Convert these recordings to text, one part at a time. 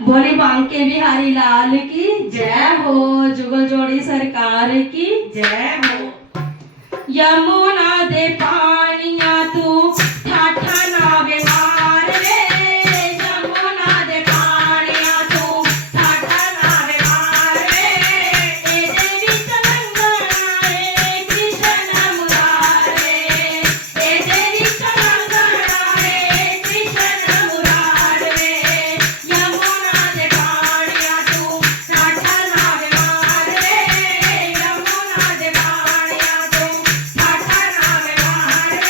बोली बांके बिहारी लाल की जय हो, जुगल जोड़ी सरकार की जय हो। यमुना दे पानिया तू ठाठा नावे मार रे, यमुना दे पानिया तू ठाठा नावे मार रे, एदे विच लंघना रे कृष्ण मुरारे, एदे विच लंघना रे कृष्ण मुरारे, यमुना दे पानिया तू ठाठा नावे मार रे, यमुना दे पानिया तू ठाठा नावे मार रे,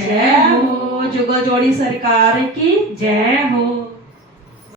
जय हो जुगल जोड़ी सरकार की जय हो।